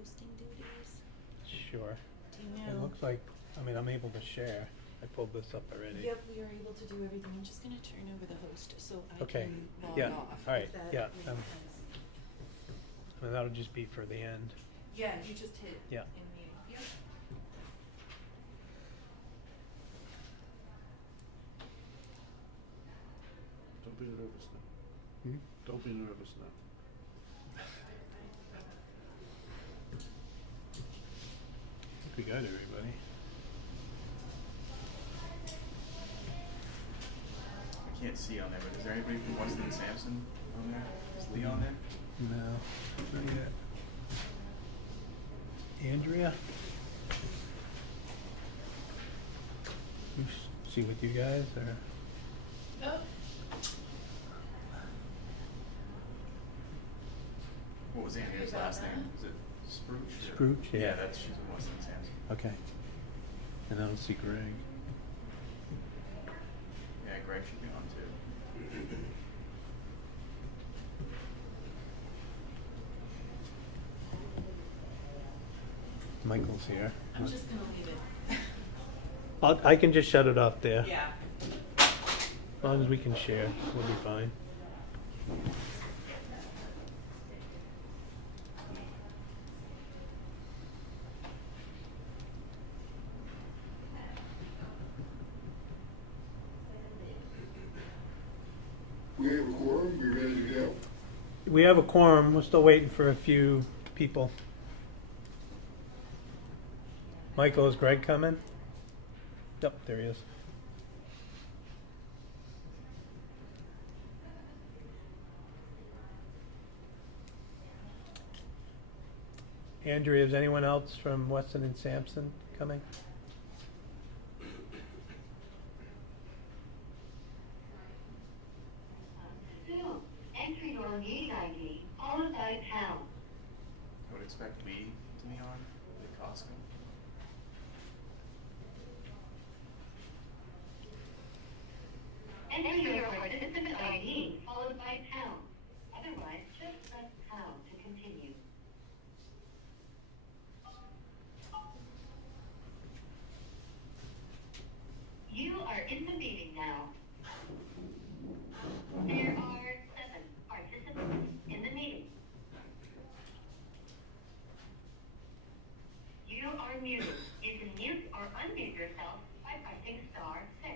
hosting duties? Sure. Do you know? It looks like, I mean, I'm able to share. I pulled this up already. Yep, we are able to do everything. I'm just gonna turn over the host so I Okay. can log Yeah. off. All right. If that Yeah. makes sense. And that'll just be for the end. Yeah, you just hit Yeah. in meeting. Yep. Don't be nervous now. Hmm? Don't be nervous now. I think we got everybody. I can't see on there, but is there anybody from Weston and Sampson on there? Is Lee on there? No, not yet. Andrea? You see with you guys, or? Oh. What was Andrea's last name? Is it Spruce? Spruce, yeah. Yeah, that's she's in Weston and Sampson. Okay. And I don't see Greg. Yeah, Greg should be on too. Michael's here. I'm just gonna leave it. I can just shut it off there. Yeah. As long as we can share, we'll be fine. We have a quorum, we ready to go? We have a quorum. We're still waiting for a few people. Michael, is Greg coming? Yep, there he is. Andrea, is anyone else from Weston and Sampson coming? Soon, enter your meeting ID, followed by pound. I would expect Lee to be on the Costco. Enter your participant ID, followed by pound. Otherwise, just press pound to continue. You are in the meeting now. There are 7 participants in the meeting. You are muted. You can mute or unmute yourself by pressing star 6.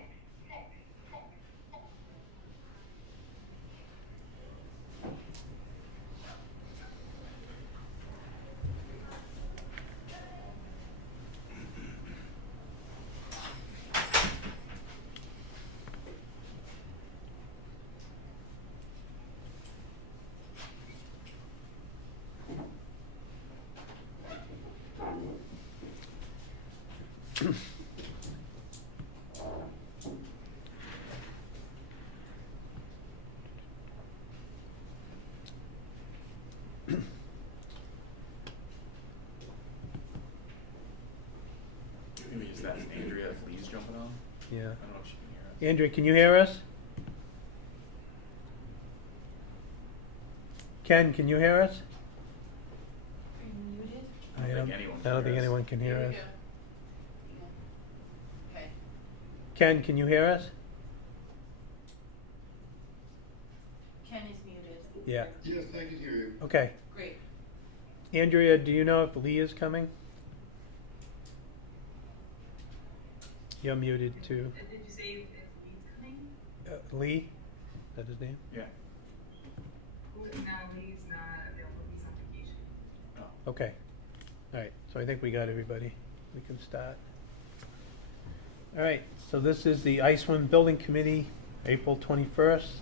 Maybe just ask Andrea if Lee's jumping on. Yeah. I don't know if she can hear us. Andrea, can you hear us? Ken, can you hear us? Are you muted? I don't think anyone I can don't think hear us. anyone can hear There us. we go. Okay. Ken, can you hear us? Ken is muted. Yeah. Yes, I can hear you. Okay. Great. Andrea, do you know if Lee is coming? You're muted too. Did you say if Lee's coming? Lee? Is that his name? Yeah. No, he's not available. He's on vacation. Oh. Okay. All right. So I think we got everybody. We can start. All right. So this is the ISWM Building Committee, April 21st.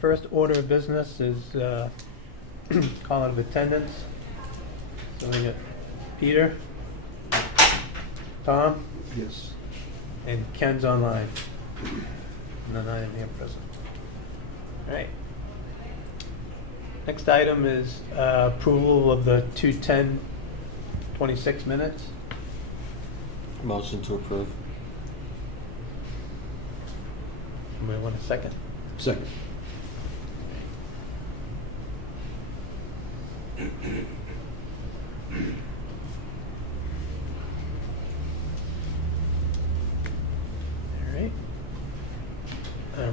First order of business is calling of attendance. So we got Peter, Tom, Yes. and Ken's online. And then I am here present. All right. Next item is approval of the 2/10/26 minutes. Motion to approve. Somebody want a second?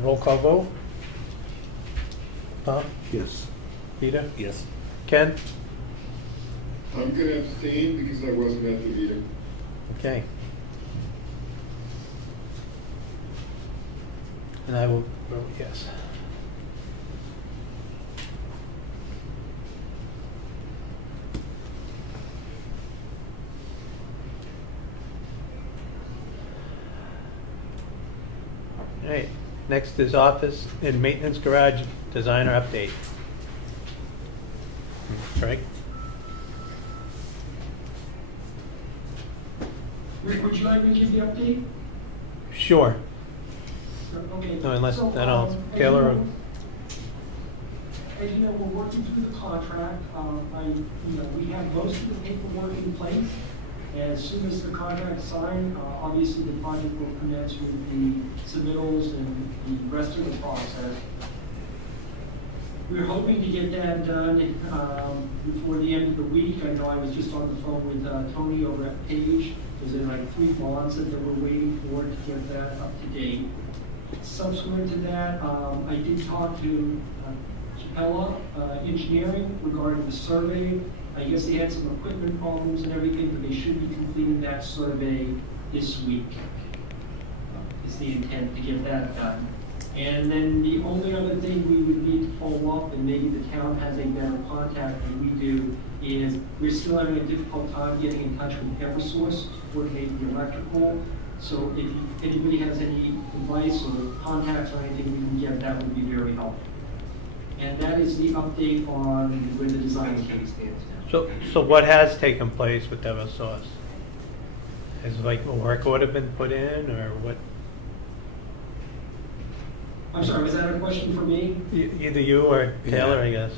roll call vote? Tom? Yes. Peter? Yes. Ken? I'm gonna abstain because I wasn't at the meeting. Okay. And I will vote yes. All right, next is office and maintenance garage designer update. Craig? Rick, would you like me to give the update? Sure. Okay. No, unless, So, I don't, as Taylor or? As you know, we're working through the contract. We have most of the paperwork in place. As soon as the contract's signed, obviously the project will commence with the submittals and the rest of the process. We're hoping to get that done before the end of the week. I know I was just on the phone with Tony over at Page. There's like 3 bonds that we're waiting for to get that up to date. Subsequent to that, I did talk to Capella Engineering regarding the survey. I guess they had some equipment problems and everything, but they should be completing that survey this week. Is the intent to get that done. And then the only other thing we would need to follow up, and maybe the town has a better contact than we do, is we're still having a difficult time getting in touch with Eversource to coordinate the electrical. So if anybody has any advice or contacts or anything we can get, that would be very helpful. And that is the update on where the design case stands now. So what has taken place with Eversource? Has like a work order been put in or what? I'm sorry, was that a question for me? Either you or Taylor, Yeah. I guess.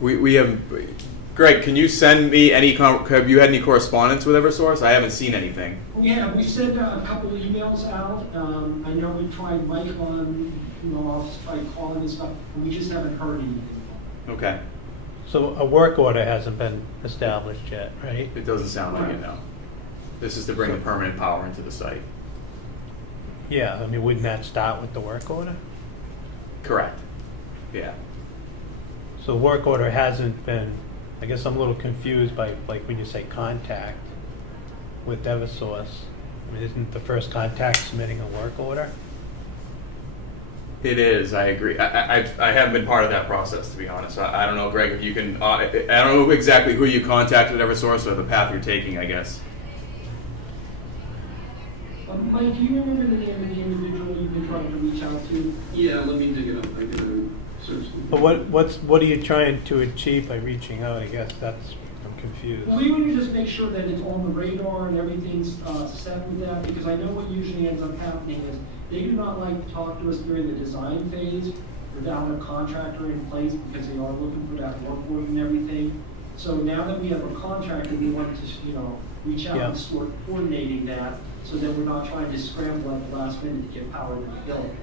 We have, Greg, can you send me have you had any correspondence with Eversource? I haven't seen anything. We sent a couple of emails out. I know we tried Mike on, office by calling and stuff, and we just haven't heard anything. Okay. So a work order hasn't been established yet, right? It doesn't sound like it, no. This is to bring the permanent power into the site. Yeah, I mean, wouldn't that start with the work order? Correct. Yeah. So work order hasn't been, I guess I'm a little confused by, like, when you say contact with Eversource. I mean, isn't the first contact submitting a work order? It is, I agree. I haven't been part of that process, to be honest. I don't know, Greg, if you can, I don't know exactly who you contacted at Eversource or the path you're taking, I guess. Mike, do you remember the name of the individual you've been trying to reach out to? Yeah, let me dig it up. I gotta search. But what are you trying to achieve by reaching out? I guess I'm confused. We want to just make sure that it's on the radar and everything's set with that, because I know what usually ends up happening is they do not like to talk to us during the design phase without a contractor in place, because they are looking for that work order and everything. So now that we have a contractor, we want to, reach out and start coordinating that, so that we're not trying to scramble at the last minute to get power to the building.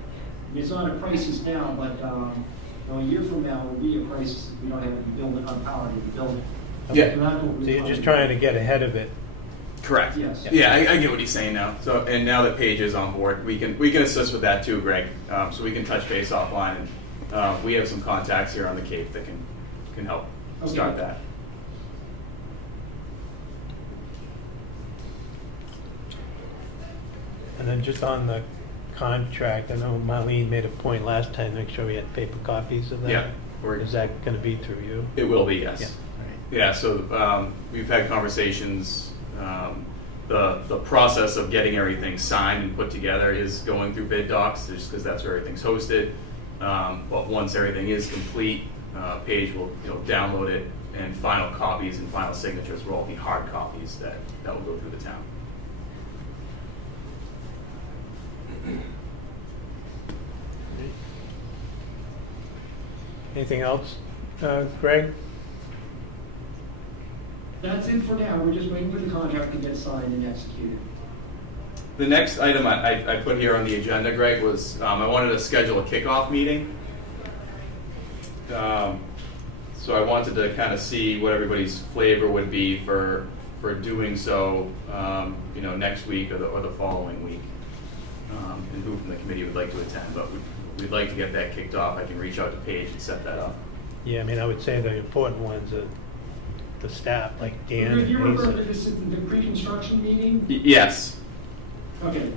I mean, it's not a crisis now, but a year from now will be a crisis if we don't have the building on power to the building. Yeah. And that's what So we're you're just to trying do. to get ahead of it. Correct. Yes. Yeah, I get what he's saying now. So, and now that Paige is on board, we can assist with that too, Greg. So we can touch base offline, and we have some contacts here on the Cape that can help start that. And then just on the contract, I know Marlene made a point last time, make sure we had paper copies of that. Yeah. Is that gonna be through you? It will be, yes. Yeah, all right. Yeah, so we've had conversations. The process of getting everything signed and put together is going through bid docs, just because that's where everything's hosted. But once everything is complete, Paige will download it, and final copies and final signatures will all be hard copies that will go through the town. Anything else, Greg? That's it for now. We're just waiting for the contract to get signed and executed. The next item I put here on the agenda, Greg, was I wanted to schedule a kickoff meeting. So I wanted to kind of see what everybody's flavor would be for doing so, next week or the following week. and who from the committee would like to attend, but we'd like to get that kicked off. I can reach out to Paige and set that up. Yeah, I mean, I would say the important ones are the staff, like Dan Rick, you and remember Asa. this is the pre-construction meeting? Yes. Okay.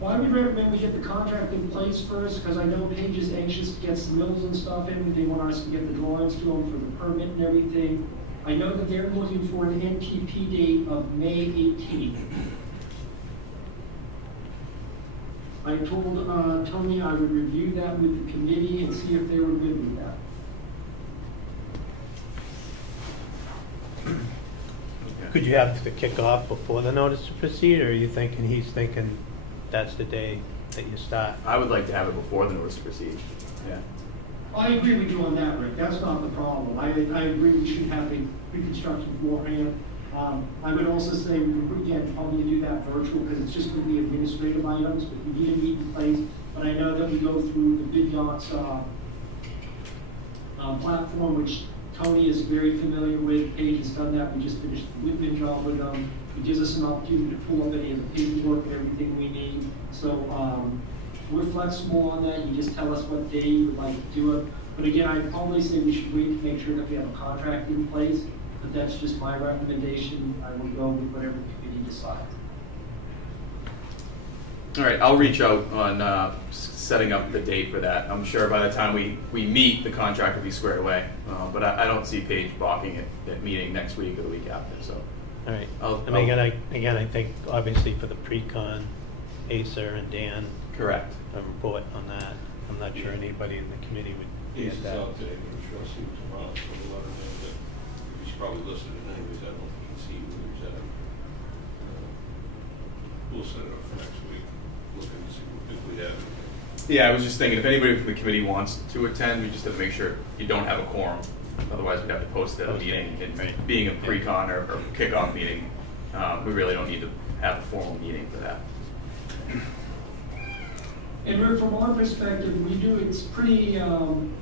Well, I would recommend we get the contract in place first, because I know Paige is anxious to get some mills and stuff in. They want us to get the drawings to them for the permit and everything. I know that they're looking for an NTP date of May 18th. I told Tony I would review that with the committee and see if they were good with that. Could you have the kickoff before the notice to proceed, or are you thinking, he's thinking that's the day that you start? I would like to have it before the notice to proceed. Yeah. I agree with you on that, Rick. That's not the problem. I agree we should have a pre-construction beforehand. I would also say we would, again, probably do that virtual because it's just going to be administrative items, but we need a meeting place. But I know that we go through the bid docs platform, which Tony is very familiar with. Paige has done that. We just finished the Whitman job with them. It gives us an opportunity to pull up any of the paperwork and everything we need. So we're flexible on that. You just tell us what day you would like to do it. But again, I'd probably say we should wait to make sure that we have a contract in place. But that's just my recommendation. I will go with whatever the committee decides. All right, I'll reach out on setting up the date for that. I'm sure by the time we meet, the contract will be squared away. But I don't see Paige balking at that meeting next week or the week after, so. All right. I'll- I mean, again, I think obviously for the pre-con, Asa and Dan, Correct. a report on that. I'm not sure anybody in the committee would He's get that. out today, but I'm sure I'll see him tomorrow, so we'll let him know that he's probably listening anyways. I don't know if he can see who he's at. We'll set it up for next week, look and see if we have it. Yeah, I was just thinking, if anybody from the committee wants to attend, we just have to make sure you don't have a quorum. Otherwise, we'd have to post it at a Post it, meeting. And right. being a pre-con or kickoff meeting, we really don't need to have a formal meeting for that. And Rick, from our perspective, we do, it's pretty, I'm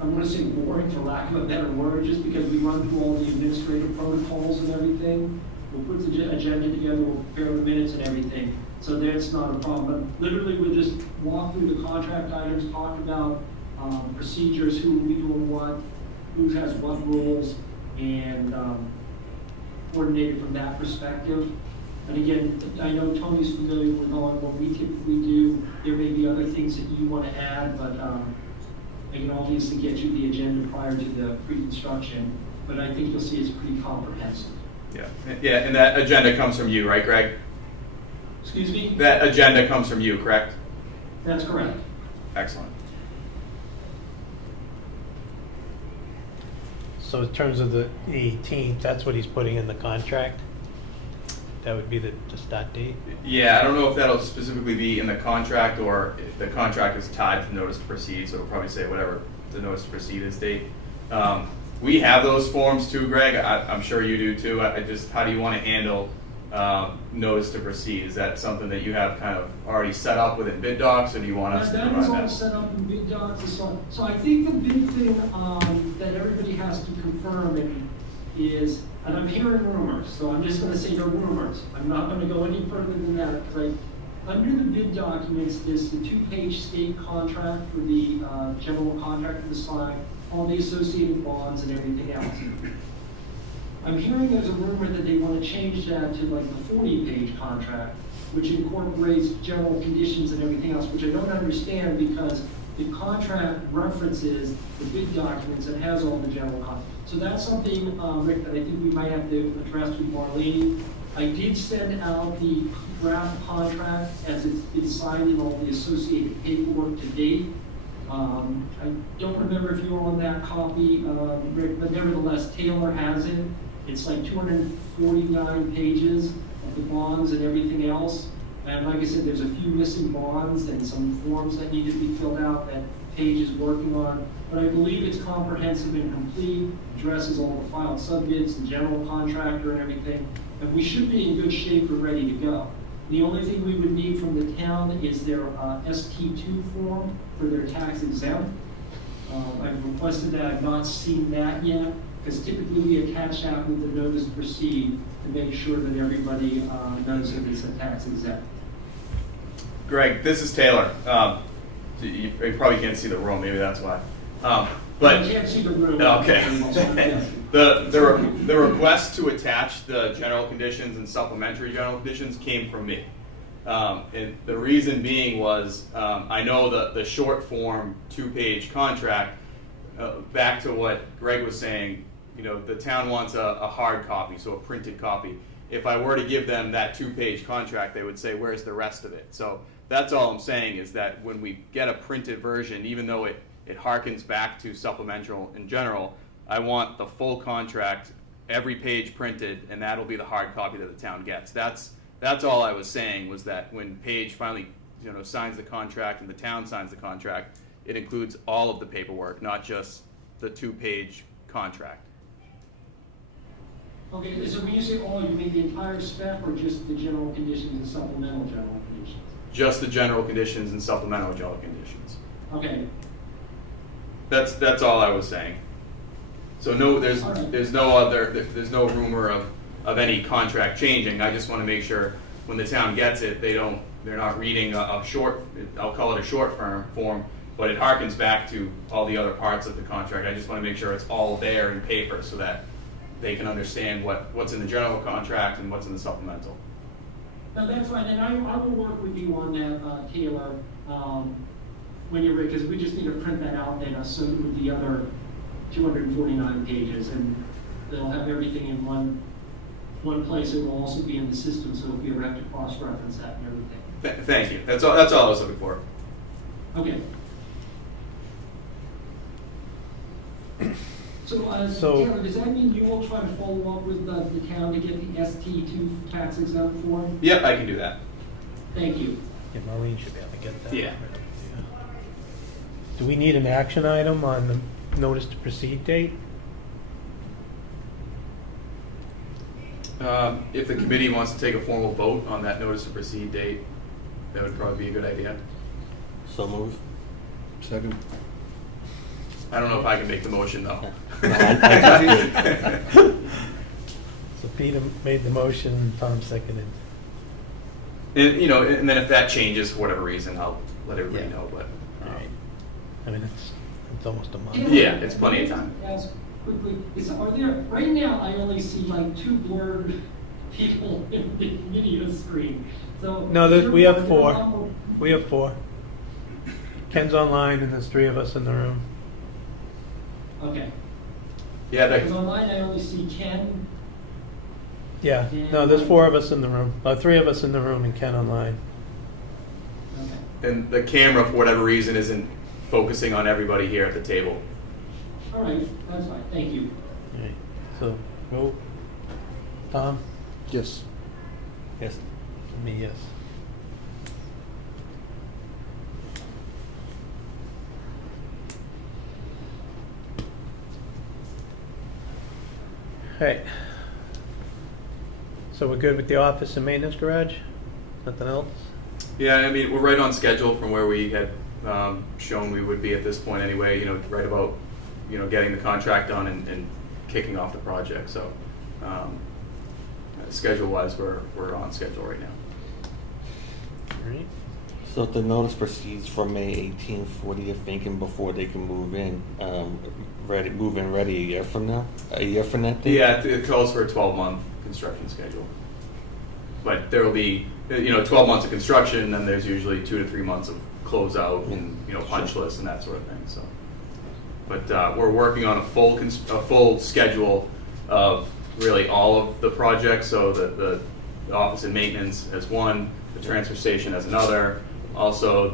going to say boring for lack of a better word, just because we run through all the administrative protocols and everything. We'll put the agenda together, we'll prepare the minutes and everything. So that's not a problem. But literally, we'll just walk through the contract items, talk about procedures, who will be doing what, who has what roles, and coordinate it from that perspective. And again, I know Tony's familiar with all what we typically do. There may be other things that you want to add, but I can obviously get you the agenda prior to the pre-construction. But I think you'll see it's pretty comprehensive. Yeah, yeah, and that agenda comes from you, right, Greg? Excuse me? That agenda comes from you, correct? That's correct. Excellent. So in terms of the 18th, that's what he's putting in the contract? That would be the start date? Yeah, I don't know if that'll specifically be in the contract or if the contract is tied to notice to proceed, so it'll probably say whatever the notice to proceed is date. We have those forms too, Greg. I'm sure you do too. I just, how do you want to handle notice to proceed? Is that something that you have kind of already set up within bid docs, or do you want us to That provide is all that? set up in bid docs and so on. So I think the big thing that everybody has to confirm is, and I'm hearing rumors, so I'm just going to say they're rumors. I'm not going to go any further than that because under the bid documents is the 2-page state contract for the general contractor to sign, all the associated bonds and everything else. I'm hearing there's a rumor that they want to change that to like the 40-page contract, which incorporates general conditions and everything else, which I don't understand because the contract references the bid documents and has all the general content. So that's something, Rick, that I think we might have to address with Marlene. I did send out the draft contract as it's been signed in all the associated paperwork to date. I don't remember if you were on that copy, Rick, but nevertheless, Taylor has it. It's like 249 pages of the bonds and everything else. And like I said, there's a few missing bonds and some forms that need to be filled out that Paige is working on. But I believe it's comprehensive and complete, addresses all the filed subbids, the general contractor and everything. And we should be in good shape and ready to go. The only thing we would need from the town is their ST2 form for their tax exempt. I've requested that, I've not seen that yet. Because typically we attach that with the notice to proceed to make sure that everybody knows that it's a tax exempt. Greg, this is Taylor. You probably can't see the room, maybe that's why. But I can't see the room. okay. Yes. The request to attach the general conditions and supplementary general conditions came from me. And the reason being was, I know the short form 2-page contract, back to what Greg was saying, the town wants a hard copy, so a printed copy. If I were to give them that 2-page contract, they would say, where's the rest of it? So that's all I'm saying, is that when we get a printed version, even though it harkens back to supplemental in general, I want the full contract, every page printed, and that'll be the hard copy that the town gets. That's all I was saying, was that when Paige finally signs the contract and the town signs the contract, it includes all of the paperwork, not just the 2-page contract. Okay, so when you say all, you mean the entire spec or just the general conditions and supplemental general conditions? Just the general conditions and supplemental general conditions. Okay. That's all I was saying. So no, there's no rumor of any contract changing. I just want to make sure when the town gets it, they're not reading a short, I'll call it a short form, but it harkens back to all the other parts of the contract. I just want to make sure it's all there in paper so that they can understand what's in the general contract and what's in the supplemental. No, that's fine, and I will work with you on that, Taylor, when you're ready, because we just need to print that out then, so with the other 249 pages, and they'll have everything in one place. It will also be in the system, so if you ever have to cross-reference that and everything. Thank you. That's all I was looking for. Okay. So, Taylor, does that mean you will try to follow up with the town to get the ST2 tax exempt form? Yep, I can do that. Thank you. Yeah, Maureen should be able to get that. Yeah. Do we need an action item on the notice to proceed date? If the committee wants to take a formal vote on that notice to proceed date, that would probably be a good idea. So move. Second. I don't know if I can make the motion though. So Peter made the motion, Tom seconded. And then if that changes for whatever reason, I'll let everybody Yeah. know. But All right. I mean, it's almost a month. yeah, it's plenty of time. Ask quickly, are there, right now, I only see like 2 blurred people in the video screen. So No, we have 4. four. We have 4. Ken's online, and there's 3 of us in the room. Okay. Yeah, Because online, I only see Ken. Yeah, no, there's 4 of us in the room. 3 of us in the room and Ken online. Okay. and the camera, for whatever reason, isn't focusing on everybody here at the table. All right, that's fine. Thank you. All right, so, vote. Tom? Yes. Yes. Me, yes. All right. So we're good with the office and maintenance garage? Nothing else? Yeah, I mean, we're right on schedule from where we had shown we would be at this point anyway, right about, getting the contract done and kicking off the project. So schedule-wise, we're on schedule right now. All right. So if the notice proceeds from May 18th, what are you thinking before they can move in? Ready a year from now? A year from that date? Yeah, it calls for a 12-month construction schedule. But there will be, 12 months of construction, then there's usually 2 to 3 months of closeout and, punch lists and that sort of thing, so. But we're working on a full schedule of really all of the projects, so the office and maintenance as one, the transfer station as another, also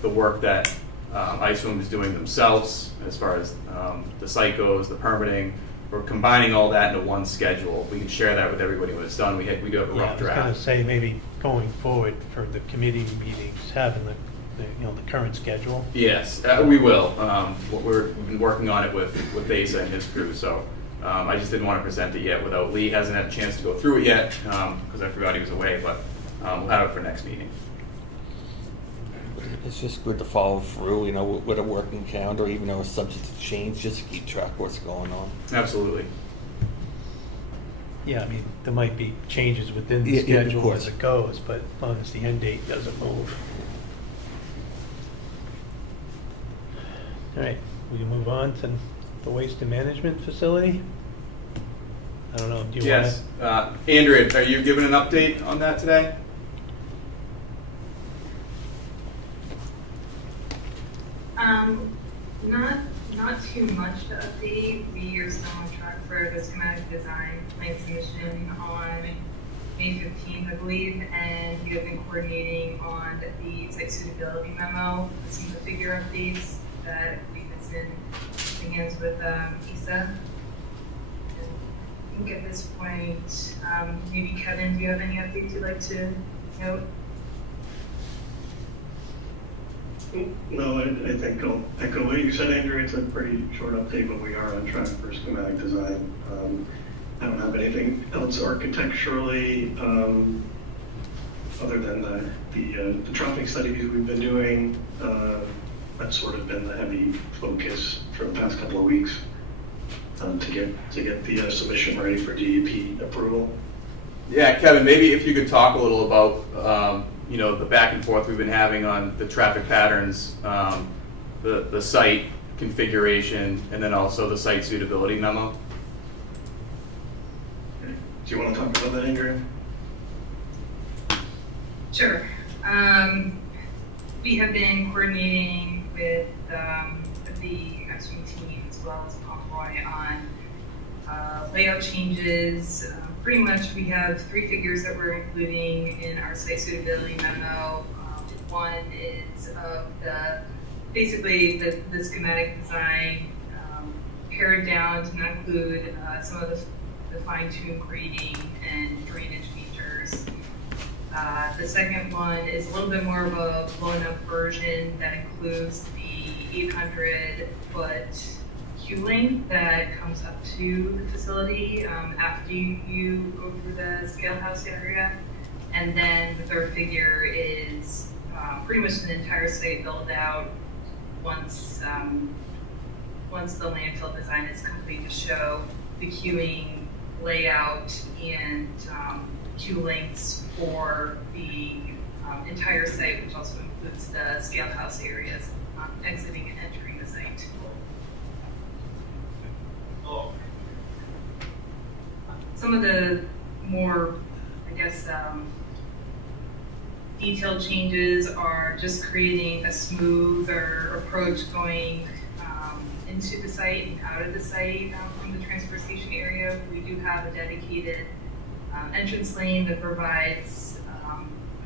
the work that ISWM is doing themselves as far as the site goes, the permitting. We're combining all that into one schedule. We can share that with everybody when it's done. We do have a Yeah, I rough was gonna draft. say maybe going forward for the committee meetings, having the current schedule. Yes, we will. We've been working on it with Asa and his crew, so I just didn't want to present it yet without Lee. Hasn't had a chance to go through it yet because I forgot he was away, but we'll have it for next meeting. It's just good to follow through, you know, with a working calendar, even though it's subject to change, just to keep track of what's going on. Absolutely. Yeah, I mean, there might be changes within the Yeah, yeah, of schedule course. as it goes, but as long as the end date doesn't move. All right, we can move on to the waste and management facility. I don't know, do you want to? Yes. Andrea, are you giving an update on that today? Not too much to update. We are still on track for the schematic design plan submission on May 15th, I believe, and we have been coordinating on the site suitability memo, some of the figure updates that we've been hands with ISA. I think at this point, maybe Kevin, do you have any updates you'd like to note? No, I think I'll echo what you said, Andrew. It's a pretty short update, but we are on track for schematic design. I don't have anything else architecturally, other than the traffic studies we've been doing. That's sort of been the heavy focus for the past couple of weeks, to get the submission ready for DEP approval. Yeah, Kevin, maybe if you could talk a little about you know, the back and forth we've been having on the traffic patterns, the site configuration, and then also the site suitability memo. Do you want to talk about that, Andrea? Sure. We have been coordinating with the ISWM team as well as Convoy on layout changes. Pretty much we have 3 figures that we're including in our site suitability memo. One is of basically the schematic design, pared down to not include some of the fine-tuned grading and drainage features. The second one is a little bit more of a blown-up version that includes the 800-foot queue length that comes up to the facility after you go through the scale house area. And then the third figure is pretty much an entire site build out once the landfill design is complete, to show the queuing layout and queue lengths for the entire site, which also includes the scale house areas exiting and entering the site. Some of the more, I guess, detailed changes are just creating a smoother approach going into the site and out of the site from the transfer station area. We do have a dedicated entrance lane that provides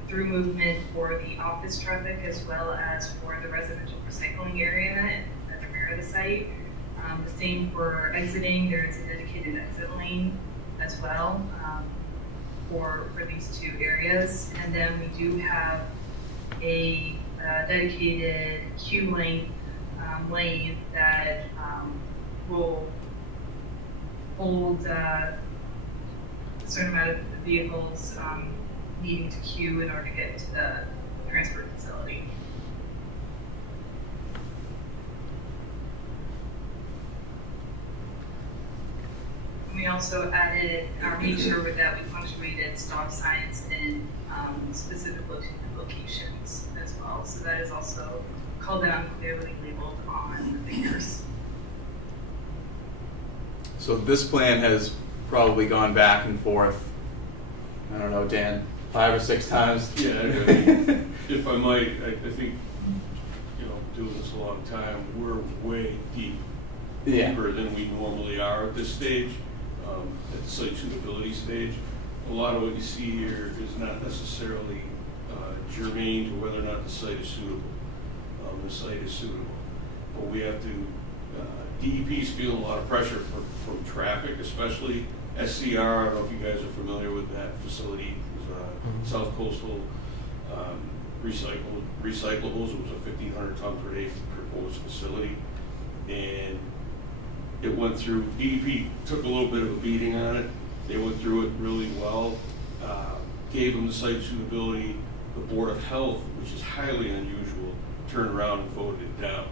through movement for the office traffic as well as for the residential recycling area at the rear of the site. The same for exiting. There is a dedicated exit lane as well for these 2 areas. And then we do have a dedicated queue length lane that will hold a certain amount of vehicles needing to queue in order to get to the transport facility. We also added, made sure that we punctuated stop signs in specific locations as well. So that is also called out, clearly labeled on the figures. So this plan has probably gone back and forth, I don't know, Dan, 5 or 6 times? Yeah, I mean, if I might, I think, you know, doing this a long time, we're way deeper than we normally are at this stage, at the site suitability stage. A lot of what you see here is not necessarily germane to whether or not the site is suitable. The site is suitable, but we have to, DEP's feeling a lot of pressure from traffic, especially SCR. I don't know if you guys are familiar with that facility. It was South Coastal Recyclables. It was a 1,500 ton per day proposed facility, and it went through, DEP took a little bit of a beating on it. They went through it really well, gave them the site suitability the Board of Health, which is highly unusual, turned around and voted it down.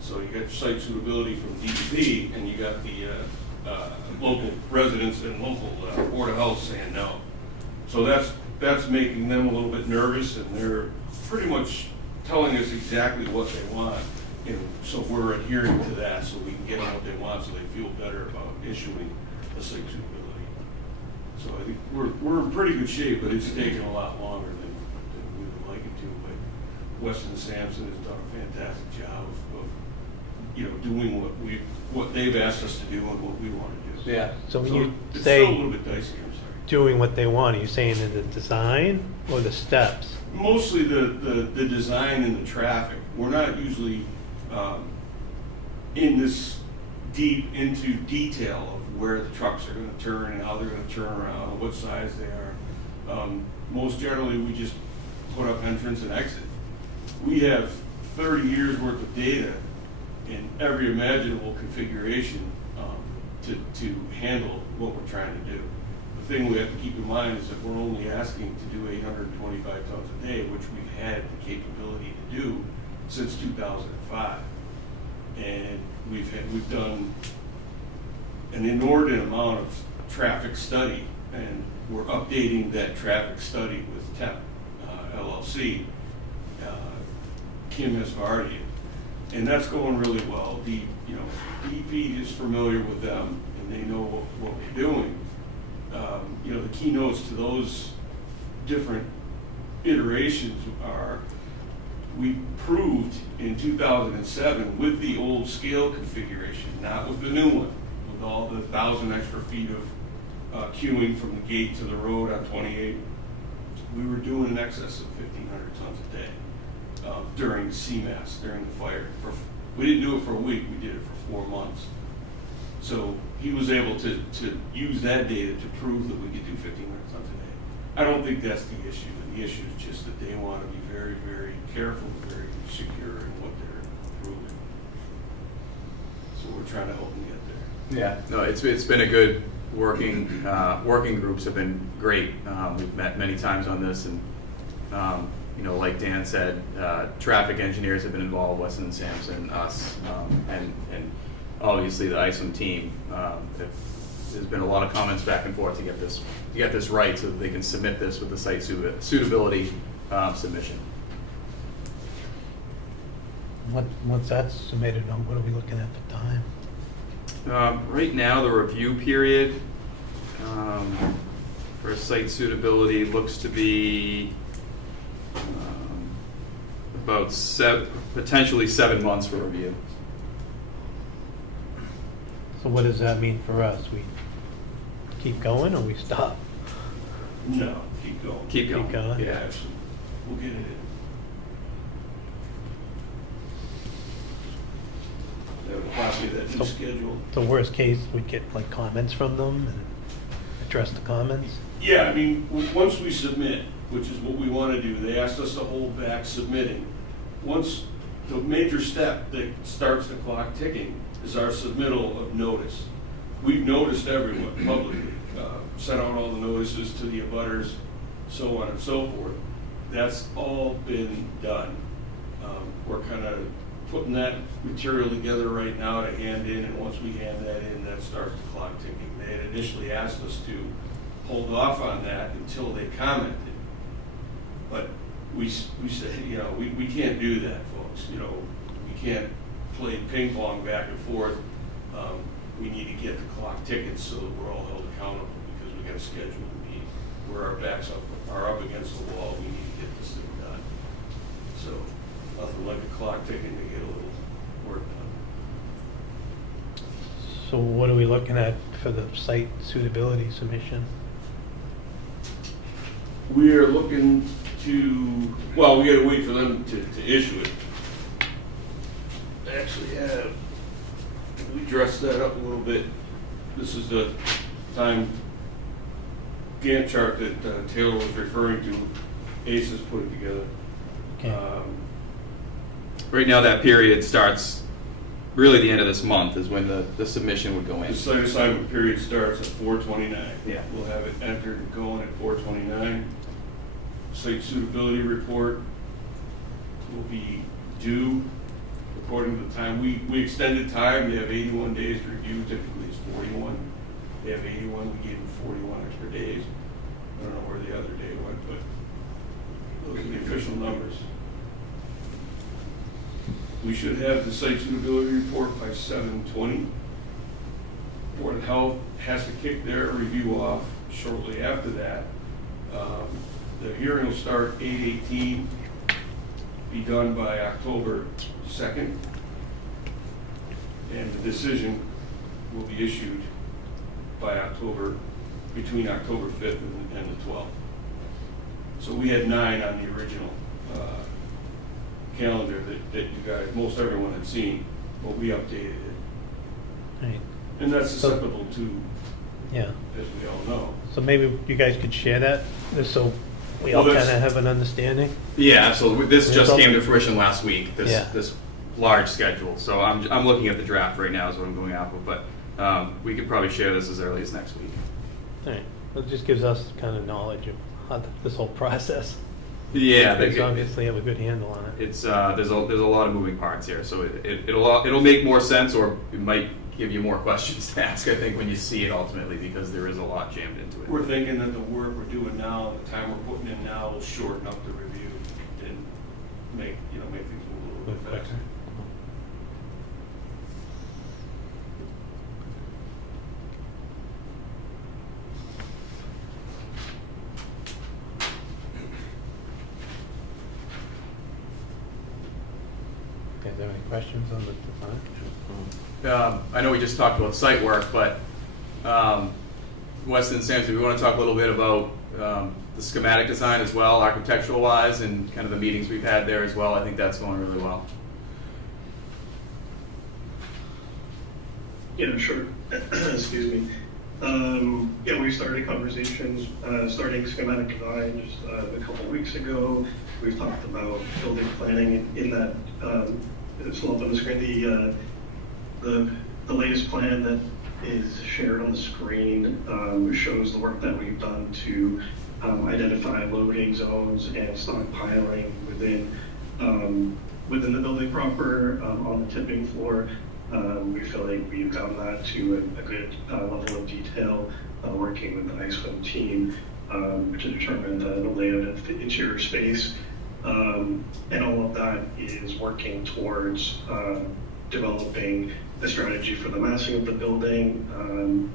So you got your site suitability from DEP, and you got the local residents and local Board of Health saying no. So that's making them a little bit nervous, and they're pretty much telling us exactly what they want. And so we're adhering to that so we can get them what they want, so they feel better about issuing a site suitability. So I think we're in pretty good shape, but it's taken a lot longer than we would like it to. But Weston Sampson has done a fantastic job of doing what they've asked us to do and what we want to do. Yeah. So when So you it's say still a little bit dicey, I'm sorry. doing what they want, are you saying in the design or the steps? Mostly the design and the traffic. We're not usually in this deep into detail of where the trucks are going to turn and how they're going to turn around and what size they are. Most generally, we just put up entrance and exit. We have 30 years worth of data in every imaginable configuration to handle what we're trying to do. The thing we have to keep in mind is that we're only asking to do 825 tons a day, which we've had the capability to do since 2005. And we've done an inordinate amount of traffic study, and we're updating that traffic study with TEP LLC, Kim Esvardi, and that's going really well. DEP is familiar with them, and they know what we're doing. The keynotes to those different iterations are, we proved in 2007 with the old scale configuration, not with the new one, with all the 1,000 extra feet of queuing from the gate to the road on 28, we were doing in excess of 1,500 tons a day during the CMAS, during the fire. We didn't do it for a week, we did it for 4 months. So he was able to use that data to prove that we could do 1,500 tons a day. I don't think that's the issue. The issue is just that they want to be very, very careful, very secure in what they're proving. So we're trying to help them get there. Yeah, no, it's been a good working groups have been great. We've met many times on this, and like Dan said, traffic engineers have been involved, Weston Sampson, us, and obviously the ISWM team. There's been a lot of comments back and forth to get this right, so that they can submit this with the site suitability submission. Once that's submitted, what are we looking at for time? Right now, the review period for site suitability looks to be about potentially 7 months for review. So what does that mean for us? We keep going or we stop? No, keep going. Keep going. Keep going? Yeah, absolutely. We'll get it in. They have a copy of that new schedule. So worst case, we'd get like comments from them and address the comments? Yeah, I mean, once we submit, which is what we want to do, they asked us to hold back submitting. Once the major step that starts the clock ticking is our submittal of notice. We've noticed everyone publicly, sent out all the notices to the abutters, so on and so forth. That's all been done. We're kind of putting that material together right now to hand in, and once we hand that in, that starts the clock ticking. They had initially asked us to hold off on that until they commented, but we said, we can't do that, folks. We can't play ping pong back and forth. We need to get the clock ticking so that we're all held accountable, because we got a schedule to meet where our backs are up against the wall. We need to get this thing done. So nothing like a clock ticking to get a little work done. So what are we looking at for the site suitability submission? We are looking to, well, we got to wait for them to issue it. Actually, we dressed that up a little bit. This is the time Gantt chart that Taylor was referring to. ACE has put it together. Okay. Right now, that period starts really the end of this month is when the submission would go in. The site assignment period starts at 4/29. Yeah. We'll have it entered and going at 4/29. site suitability report will be due according to the time. We extended time. They have 81 days to review. Typically it's 41. They have 81. We gave them 41 extra days. I don't know where the other day went, but those are the official numbers. We should have the site suitability report by 7/20. Board of Health has to kick their review off shortly after that. The hearing will start 8/18, be done by October 2nd, and the decision will be issued by between October 5th and the 12th. So we had 9 on the original calendar that you guys, most everyone had seen, but we updated it. Right. And that's susceptible to, Yeah. as we all know. So maybe you guys could share that, just so we all Well, kind of that's- have an understanding. Yeah, absolutely. This Yeah, just so- came to fruition last week, Yeah. this large schedule. So I'm looking at the draft right now is what I'm going off of, but we could probably share this as early as next week. All right. Well, it just gives us kind of knowledge of how this whole process. Yeah, They obviously have a good handle on it. it's there's a lot of moving parts here, so it'll make more sense, or it might give you more questions to ask, I think, when you see it ultimately, because there is a lot jammed into it. We're thinking that the work we're doing now, the time we're putting in now, will shorten up the review and make things move a little bit faster. Okay, is there any questions on the design? I know we just talked about site work, but Weston and Sampson, we want to talk a little bit about the schematic design as well, architectural wise, and kind of the meetings we've had there as well. I think that's going really well. Yeah, sure. Excuse me. Yeah, we started conversations, starting schematic design just a couple of weeks ago. We've talked about building planning in that, it's up on the screen, the latest plan that is shared on the screen shows the work that we've done to identify loading zones and stockpiling within the building proper on the tipping floor. We feel like we've gotten that to a good level of detail, working with the ISWM team to determine the layout of the interior space. And all of that is working towards developing a strategy for the massing of the building,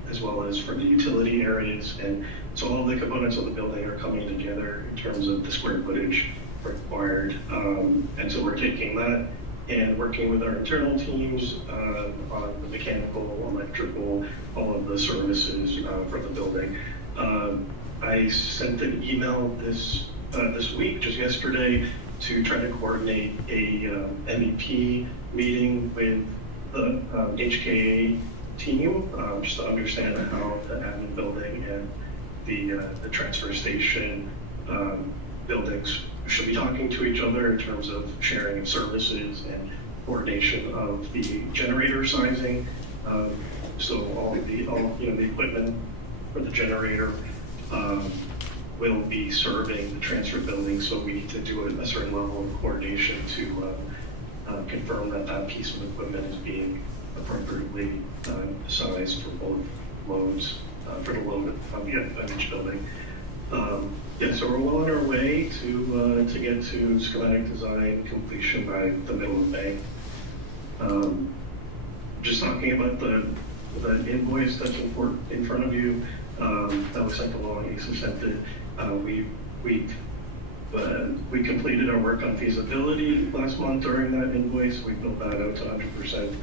as well as for the utility areas. And so all the components of the building are coming together in terms of the square footage required. And so we're taking that and working with our internal teams on the mechanical, electrical, all of the services for the building. I sent an email this week, just yesterday, to try to coordinate a MEP meeting with the HKA team, just to understand how the admin building and the transfer station buildings should be talking to each other in terms of sharing of services and coordination of the generator sizing. So all the equipment for the generator will be serving the transfer building. So we need to do a certain level of coordination to confirm that that piece of equipment is being appropriately sized for both loads, for the load of each building. Yeah, so we're well on our way to get to schematic design completion by the middle of May. Just talking about the invoice that's in front of you, that was sent along, Lisa sent it. We completed our work on feasibility last month during that invoice. We built that out to 100%,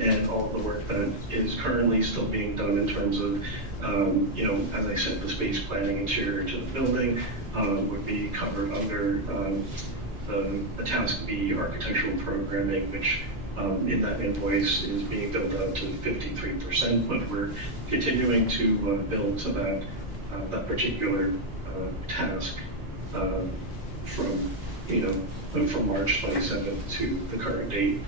and all of the work that is currently still being done in terms of as I said, the space planning interior to the building would be covered under the task B architectural programming, which in that invoice is being built out to 53%, but we're continuing to build to that particular task from March 27th to the current date.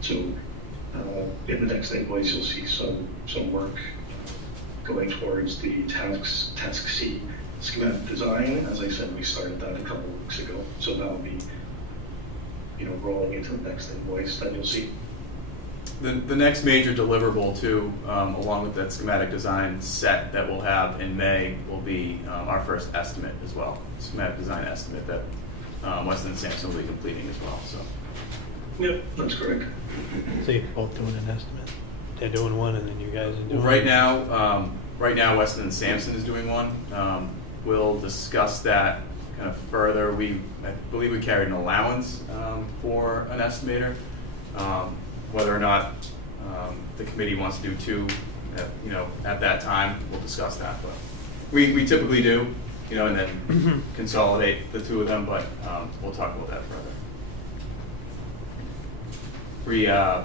So in the next invoice, you'll see some work going towards the task C schematic design. As I said, we started that a couple of weeks ago, so that'll be, rolling into the next invoice that you'll see. The next major deliverable too, along with that schematic design set that we'll have in May, will be our first estimate as well. Schematic design estimate that Weston and Sampson will be completing as well. So. Yep, that's correct. So you're both doing an estimate? They're doing one and then you guys are doing Right now, Weston and Sampson is doing one. We'll discuss that kind of further. I believe we carried an allowance for an estimator. Whether or not the committee wants to do two, at that time, we'll discuss that. But we typically do, and then consolidate the two of them. But we'll talk about that further. I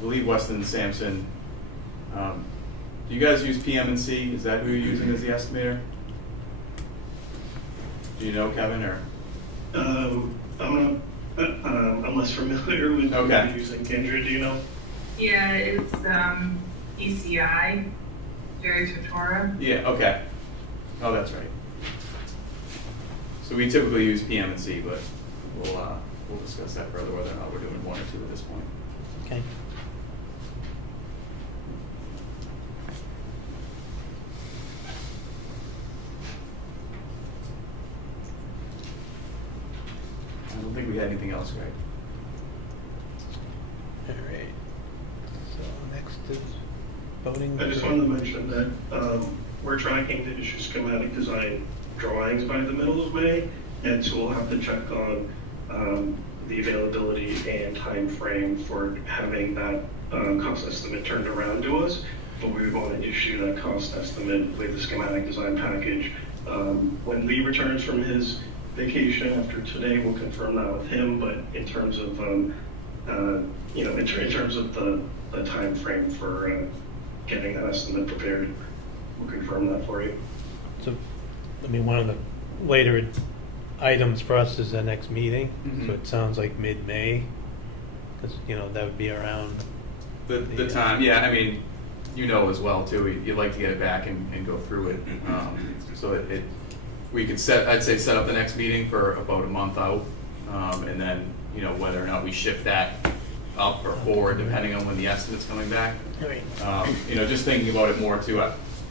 believe Weston and Sampson. Do you guys use PM&C? Is that who you're using as the estimator? Do you know, Kevin, or? I'm less familiar with Okay. using Kendra. Do you know? Yeah, it's ECI, Jerry Tortora. Yeah, okay. Oh, that's right. So we typically use PM&C, but we'll discuss that further, whether or not we're doing one or two at this point. Okay. I don't think we had anything else, right? All right. So next is voting. I just wanted to mention that we're tracking to issue schematic design drawings by the middle of May, and so we'll have to check on the availability and time frame for having that cost estimate turned around to us. But we want to issue that cost estimate with the schematic design package. When Lee returns from his vacation after today, we'll confirm that with him. But in terms of in terms of the time frame for getting that estimate prepared, we'll confirm that for you. So, I mean, one of the later items for us is the next meeting. Mhm. So it sounds like mid-May, because that would be around The time, yeah. I mean, as well too. You'd like to get it back and go through it. So we could I'd say set up the next meeting for about a month out, and then whether or not we shift that up or forward depending on when the estimate's coming back. Right. Just thinking about it more too,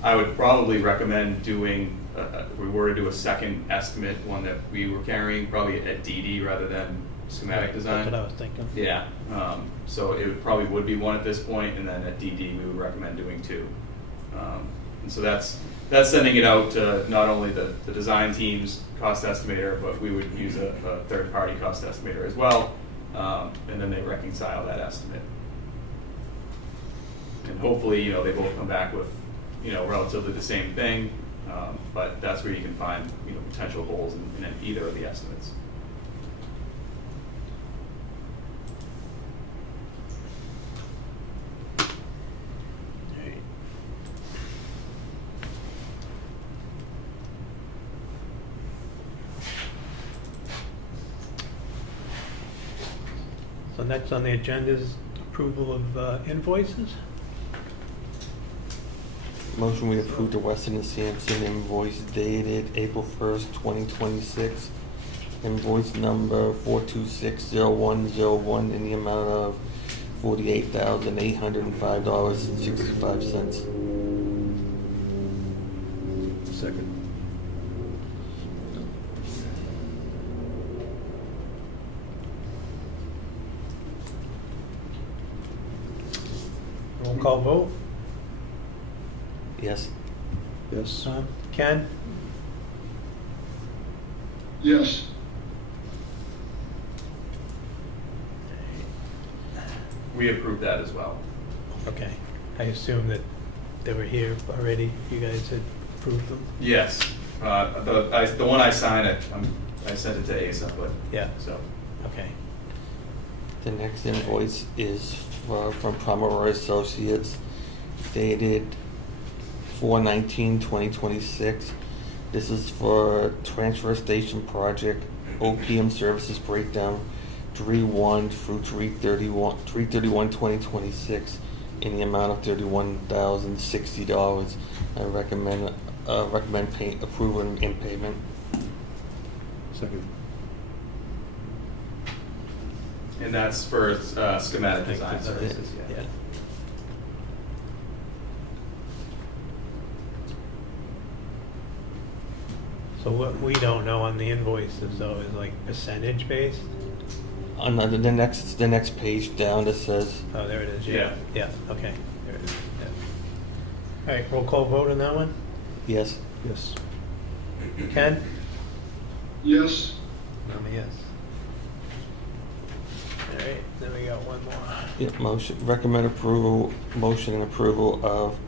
I would probably recommend doing, if we were to do a second estimate, one that we were carrying probably at DD rather than schematic design. That's what I was thinking. Yeah, so it probably would be one at this point, and then at DD we would recommend doing two. And so that's sending it out to not only the design team's cost estimator, but we would use a third-party cost estimator as well, and then they reconcile that estimate. And hopefully, they both come back with, relatively the same thing, but that's where you can find, potential holes in either of the estimates. So next on the agenda is approval of invoices. Motion we approve the Weston and Sampson invoice dated April 1st, 2026. Invoice number 4260101 in the amount of $48,805.65. Second. Roll call vote. Yes. Yes. Ken? Yes. We approved that as well. Okay. I assume that they were here already. You guys had approved them? Yes, the one I signed, I sent it to Asa, but Yeah. so. Okay. The next invoice is from Pomeroy Associates dated 4/19/2026. This is for transfer station project OPM services breakdown 3/1 through 3/31/2026 in the amount of $31,060. I recommend recommend approval and payment. Second. And that's for schematic design services, yeah. Yeah. So what we don't know on the invoices though is like percentage based? On the next page down, it says, Oh, there it is, Yeah. yeah, okay, there it is, yeah. All right, roll call vote on that one? yes. Yes. Ken? Yes. I'm a yes. All right, then we got one more. Yep, recommend motion and approval of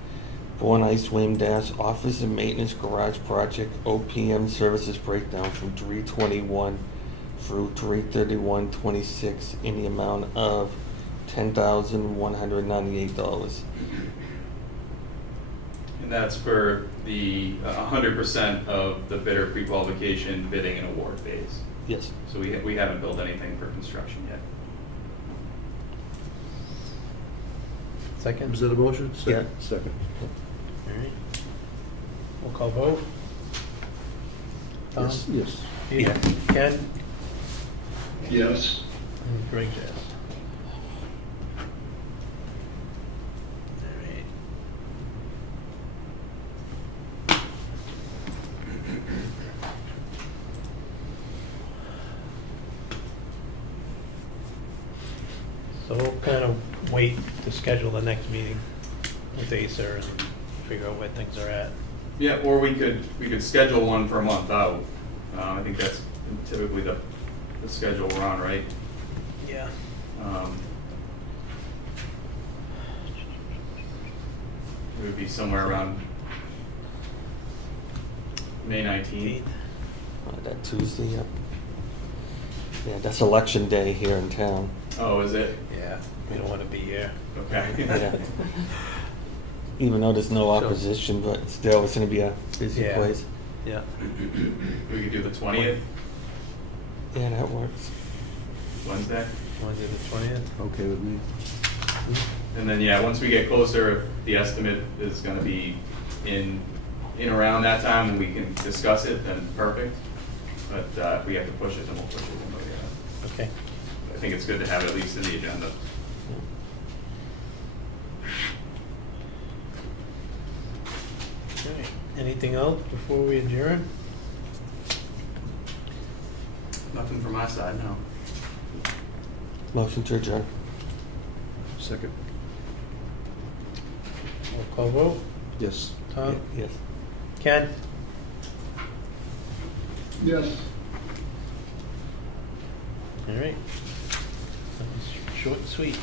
Bourne ISWM office and maintenance garage project OPM services breakdown from 3/21 through 3/31/26 in the amount of $10,198. And that's for the 100% of the bidder pre-qualification bidding and award phase. Yes. So we haven't built anything for construction yet. Second? Was that a motion? Yeah. Second. All right. Roll call vote? Tom? Yes. Yes. Peter? Ken? Yes. And Greg, yes. All right. So we'll kind of wait to schedule the next meeting with Acer and figure out where things are at. Yeah, or we could schedule one for a month out. I think that's typically the schedule we're on, right? Yeah. It would be somewhere around May 19th. That Tuesday, yep. Yeah, that's election day here in town. Oh, is it? Yeah, we don't want to be here. Okay. Yeah. Even though there's no opposition, but still, it's gonna be a busy Yeah. place. Yeah. We could do the 20th, Yeah, that works. Wednesday. Wednesday the 20th? Okay with me. And then, yeah, once we get closer, if the estimate is gonna be in around that time and we can discuss it, then perfect. But if we have to push it, then we'll push it. Then Okay. I think it's good to have it at least in the agenda. All right. Anything else before we adjourn? Nothing from my side, no. Motion to adjourn. Second. Roll call vote? Yes. Tom? Yes. Ken? Yes. All right. That was short and sweet.